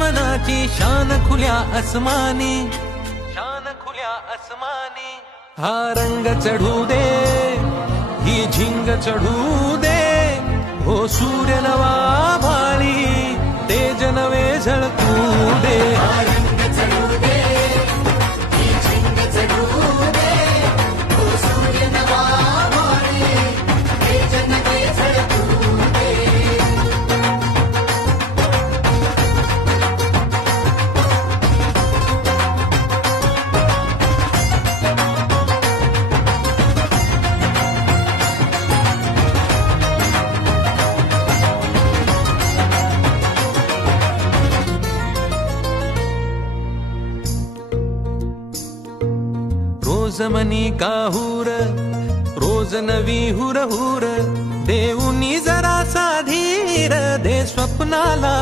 मनाची शान खुल्या आसमानी, शान खुल्या आसमानी. हा रंग चढू दे, ही झिंग चढू दे, हो सूर्य नवा भाळी, तेज नवे झळकू दे. रोज मनी काहूर, रोज नवी हुरहुर, देऊनी जरा साधीर, दे स्वप्नाला